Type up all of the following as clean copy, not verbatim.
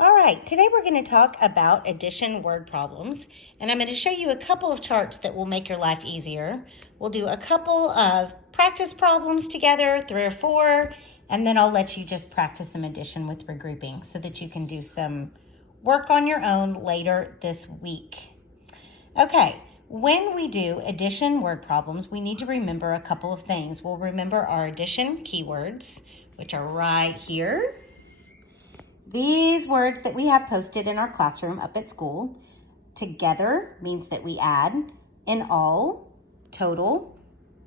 All right, today we're going to talk about addition word problems, and I'm going to show you a couple of charts that will make your life easier. We'll do a couple of practice problems together, 3 or 4, and then I'll let you just practice some addition with regrouping so that you can do some work on your own later this week. Okay, when we do addition word problems, we need to remember a couple of things. We'll remember our addition keywords, which are right here. These words that we have posted in our classroom up at school. Together means that we add. In all, total.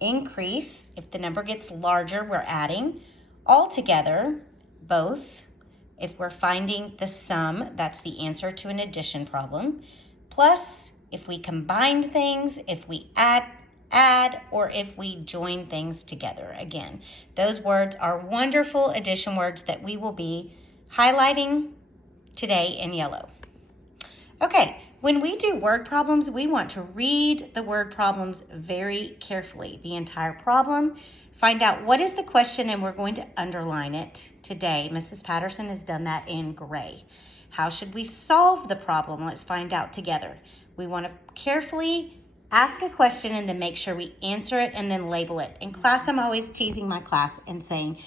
Increase, if the number gets larger, we're adding. All together, both. If we're finding the sum, that's the answer to an addition problem. Plus, if we combine things, if we add, or if we join things together. Again, those words are wonderful addition words that we will be highlighting today in yellow. Okay, when we do word problems, we want to read the word problems very carefully, the entire problem, find out what is the question, and we're going to underline it today. Mrs. Patterson has done that in gray. How should we solve the problem? Let's find out together. We want to carefully ask a question and then make sure we answer it and then label it. In class, I'm always teasing my class and saying,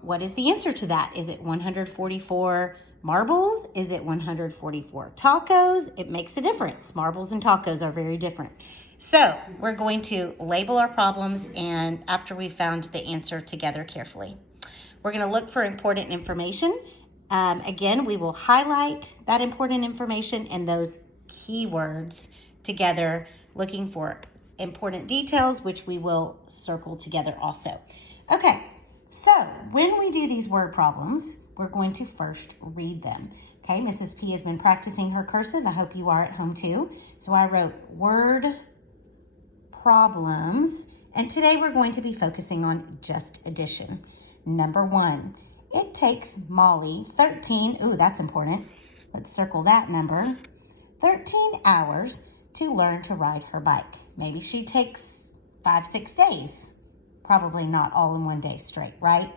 what is the answer to that? Is it 144 marbles? Is it 144 tacos? It makes a difference. Marbles and tacos are very different. So we're going to label our problems and after we found the answer together carefully. We're going to look for important information. Again, we will highlight that important information and those keywords together, looking for important details, which we will circle together also. Okay. So when we do these word problems, we're going to first read them. Okay, Mrs. P has been practicing her cursive. I hope you are at home too. So I wrote word problems, and today we're going to be focusing on just addition. Number 1, it takes Molly 13, that's important. Let's circle that number. 13 hours to learn to ride her bike. Maybe she takes 5-6 days. Probably not all in one day straight, right?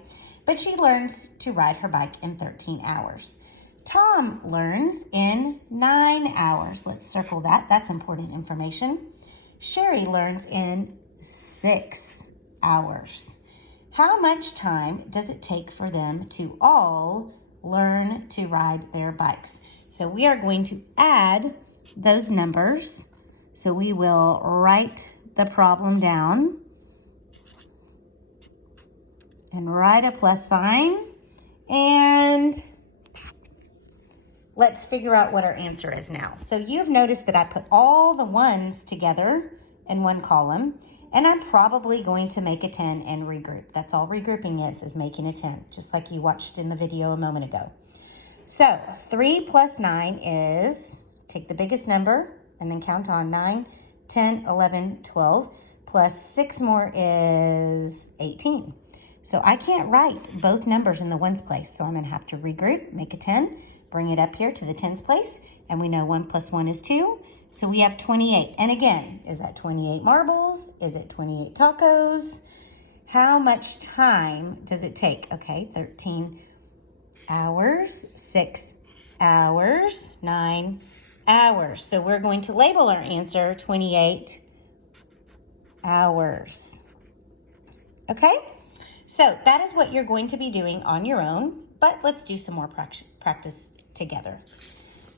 But she learns to ride her bike in 13 hours. Tom learns in 9 hours. Let's circle that. That's important information. Sherry learns in 6 hours. How much time does it take for them to all learn to ride their bikes? So we are going to add those numbers. So we will write the problem down and write a plus sign, and let's figure out what our answer is now. So you've noticed that I put all the ones together in one column, and I'm probably going to make a 10 and regroup. That's all regrouping is making a 10, just like you watched in the video a moment ago. So 3 plus 9 is, take the biggest number and then count on 9, 10, 11, 12, plus 6 more is 18. So I can't write both numbers in the ones place. So I'm going to have to regroup, make a 10, bring it up here to the tens place. And we know 1 plus 1 is 2. So we have 28. And again, is that 28 marbles? Is it 28 tacos? How much time does it take? Okay, 13 hours, 6 hours, 9 hours. So we're going to label our answer 28 hours. Okay? So that is what you're going to be doing on your own, but let's do some more practice together.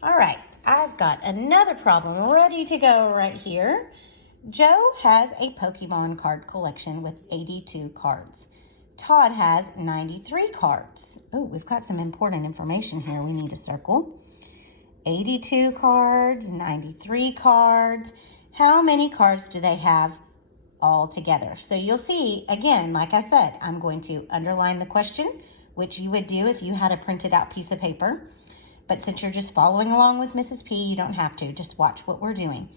All right, I've got another problem ready to go right here. Joe has a Pokemon card collection with 82 cards. Todd has 93 cards. Oh, we've got some important information here we need to circle. 82 cards, 93 cards. How many cards do they have all together? So you'll see, again, like I said, I'm going to underline the question, which you would do if you had a printed out piece of paper. But since you're just following along with Mrs. P, you don't have to. Just watch what we're doing.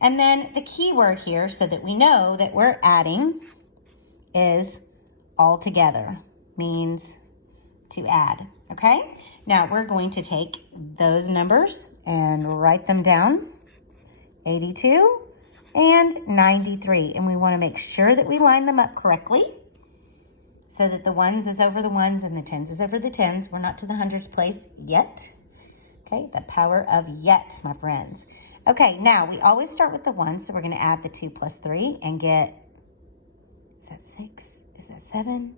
And then the key word here, so that we know that we're adding, is all together. Means to add, okay? Now we're going to take those numbers and write them down. 82 and 93. And we want to make sure that we line them up correctly. so that the ones is over the ones and the tens is over the tens. We're not to the hundreds place yet. Okay, the power of yet, my friends. Okay, now we always start with the ones, so we're going to add the 2 plus 3 and get, is that 6? Is that 7?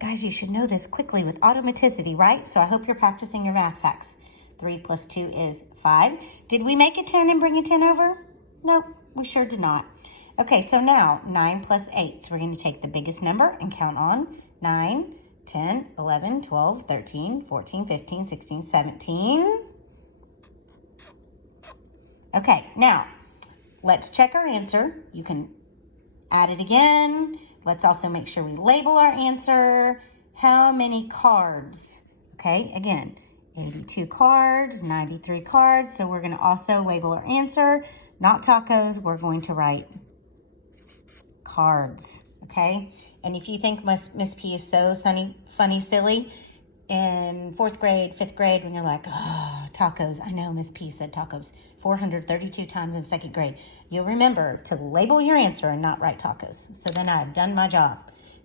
Guys, you should know this quickly with automaticity, right? So I hope you're practicing your math facts. 3 plus 2 is 5. Did we make a 10 and bring a 10 over? Nope, we sure did not. Okay, so now 9 plus 8. So we're going to take the biggest number and count on 9, 10, 11, 12, 13, 14, 15, 16, 17. Okay, now let's check our answer. You can add it again. Let's also make sure we label our answer. How many cards? Okay, again, 82 cards, 93 cards. So we're going to also label our answer. Not tacos, we're going to write cards, okay? And if you think Miss P is so funny, silly, in 4th grade, 5th grade, when you're like, oh, tacos, I know Miss P said tacos 432 times in 2nd grade, you'll remember to label your answer and not write tacos. So then I've done my job.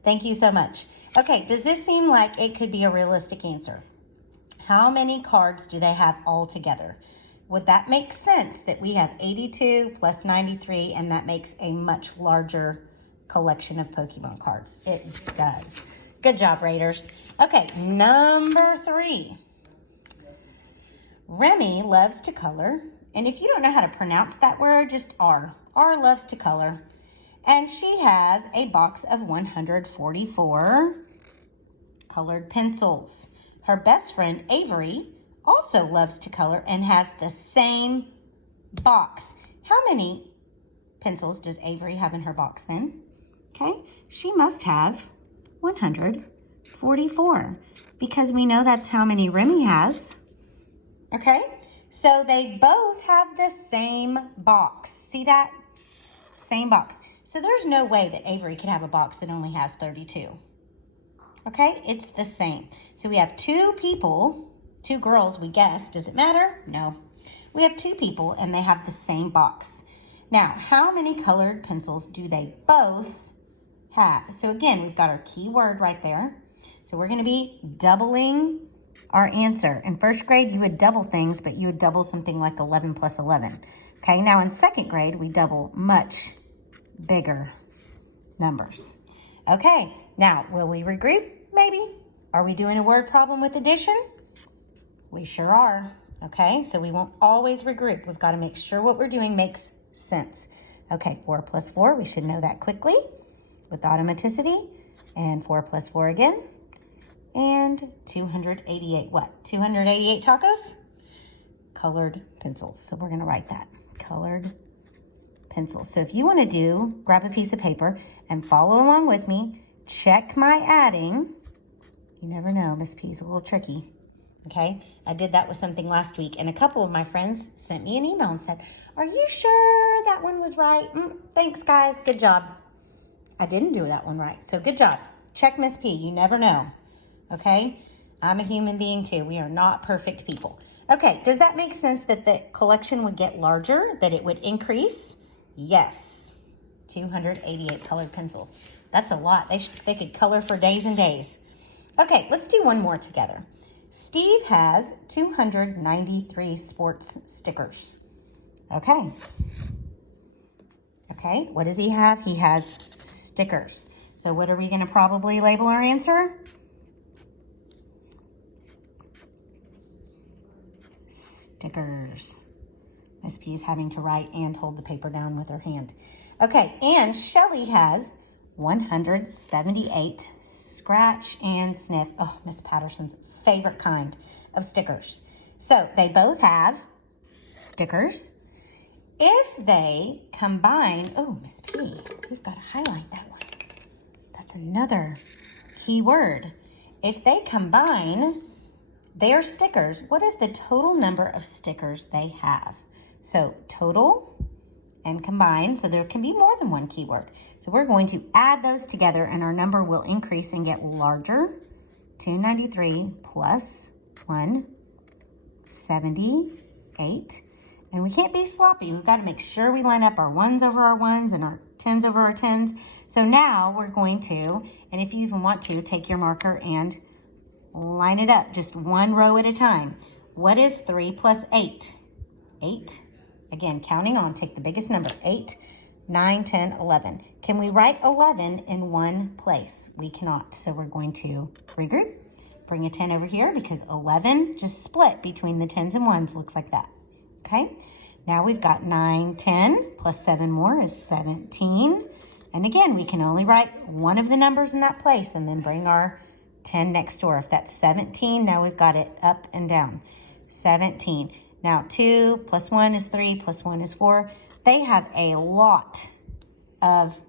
Thank you so much. Okay, does this seem like it could be a realistic answer? How many cards do they have all together? Would that make sense that we have 82 plus 93 and that makes a much larger collection of Pokemon cards? It does. Good job, Raiders. Okay, number 3. Remy loves to color. And if you don't know how to pronounce that word, just R. R loves to color. And she has a box of 144 colored pencils. Her best friend, Avery, also loves to color and has the same box. How many pencils does Avery have in her box then? Okay, she must have 144 because we know that's how many Remy has. Okay, so they both have the same box. See that? Same box. So there's no way that Avery could have a box that only has 32. Okay, it's the same. So we have 2 people, 2 girls, we guess. Does it matter? No. We have 2 people and they have the same box. Now, how many colored pencils do they both have? So again, we've got our keyword right there. So we're going to be doubling our answer. In 1st grade, you would double things, but you would double something like 11 plus 11. Okay, now in 2nd grade, we double much bigger numbers. Okay, now will we regroup? Maybe. Are we doing a word problem with addition? We sure are. Okay, so we won't always regroup. We've got to make sure what we're doing makes sense. Okay, 4 plus 4, we should know that quickly with automaticity. And 4 plus 4 again. And 288 what? 288 tacos? Colored pencils. So we're going to write that. Colored pencils. So if you want to grab a piece of paper and follow along with me. Check my adding. You never know, Miss P's a little tricky. Okay, I did that with something last week, and a couple of my friends sent me an email and said, are you sure that one was right? Thanks, guys. Good job. I didn't do that one right, so good job. Check Miss P. You never know. Okay, I'm a human being too. We are not perfect people. Okay, does that make sense that the collection would get larger, that it would increase? Yes. 288 colored pencils. That's a lot. They could color for days and days. Okay, let's do one more together. Steve has 293 sports stickers. Okay. Okay, what does he have? He has stickers. So what are we going to probably label our answer? Stickers. Miss P is having to write and hold the paper down with her hand. Okay, and Shelly has 178 scratch and sniff. Oh, Miss Patterson's favorite kind of stickers. So they both have stickers. If they combine, oh, Miss P, we've got to highlight that one. That's another key word. If they combine their stickers, what is the total number of stickers they have? So total and combine, so there can be more than one keyword. So we're going to add those together and our number will increase and get larger. 293 plus 178. And we can't be sloppy. We've got to make sure we line up our ones over our ones and our tens over our tens. So now we're going to And if you even want to, take your marker and line it up, just one row at a time. What is 3 plus 8? 8. Again, counting on, take the biggest number. 8, 9, 10, 11. Can we write 11 in one place? We cannot, so we're going to regroup. Bring a 10 over here because 11 just split between the 10s and 1s, looks like that. Okay, now we've got 9, 10, plus 7 more is 17. And again, we can only write one of the numbers in that place and then bring our 10 next door. If that's 17, now we've got it up and down. 17. Now 2 plus 1 is 3, plus 1 is 4. They have a lot of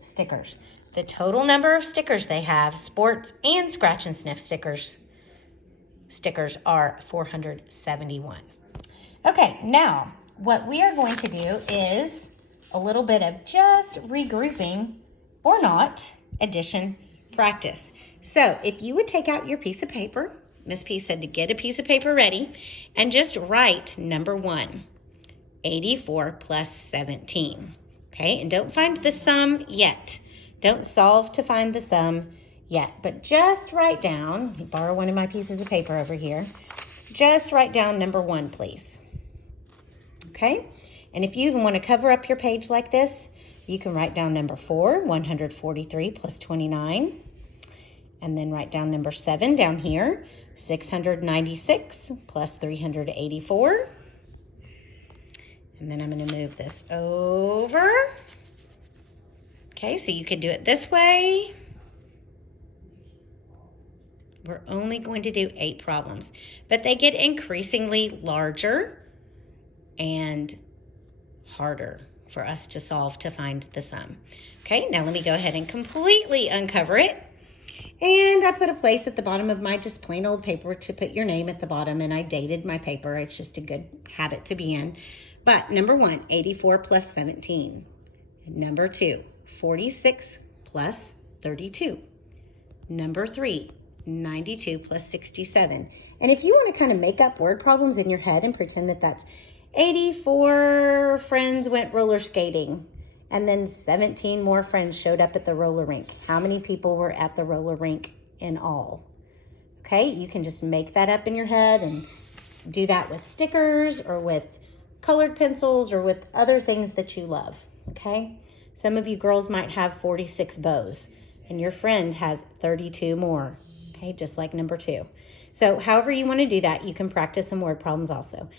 stickers. The total number of stickers they have, sports and scratch and sniff stickers are 471. Okay, now what we are going to do is a little bit of just regrouping or not addition practice. So if you would take out your piece of paper, Miss P said to get a piece of paper ready and just write number 1, 84 plus 17. Okay, and don't find the sum yet. Don't solve to find the sum yet, but just write down, let me borrow one of my pieces of paper over here. Just write down number 1, please. Okay, and if you even want to cover up your page like this, you can write down number 4, 143 plus 29. And then write down number 7 down here, 696 plus 384. And then I'm going to move this over. Okay, so you could do it this way. We're only going to do 8 problems, but they get increasingly larger and harder for us to solve to find the sum. Okay, now let me go ahead and completely uncover it. And I put a place at the bottom of my just plain old paper to put your name at the bottom, and I dated my paper. It's just a good habit to be in. But number 1, 84 plus 17. Number 2, 46 plus 32. Number 3, 92 plus 67. And if you want to kind of make up word problems in your head and pretend that that's 84 friends went roller skating, and then 17 more friends showed up at the roller rink. How many people were at the roller rink in all? Okay, you can just make that up in your head and do that with stickers or with colored pencils or with other things that you love, okay? Some of you girls might have 46 bows and your friend has 32 more, okay, just like number 2. So however you want to do that, you can practice some word problems also.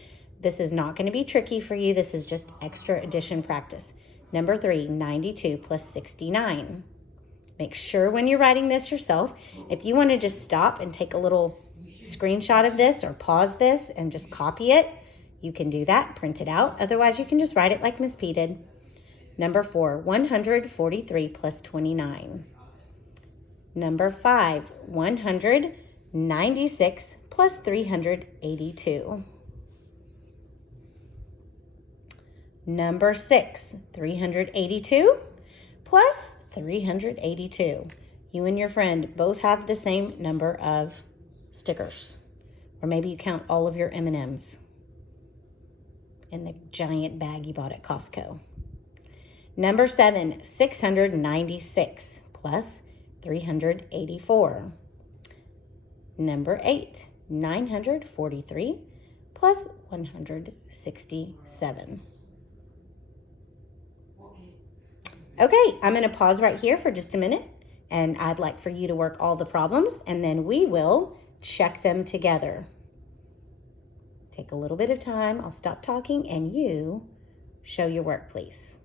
This is not going to be tricky for you. This is just extra addition practice. Number 3, 92 plus 69. Make sure when you're writing this yourself, if you want to just stop and take a little screenshot of this or pause this and just copy it, you can do that, print it out. Otherwise, you can just write it like Miss P did. Number 4, 143 plus 29. Number 5, 196 plus 382. Number 6, 382 plus 382. You and your friend both have the same number of stickers. Or maybe you count all of your M&Ms in the giant bag you bought at Costco. Number 7, 696 plus 384. Number 8, 943 plus 167. Okay, I'm going to pause right here for just a minute, and I'd like for you to work all the problems, and then we will check them together. Take a little bit of time. I'll stop talking, and you show your work, please.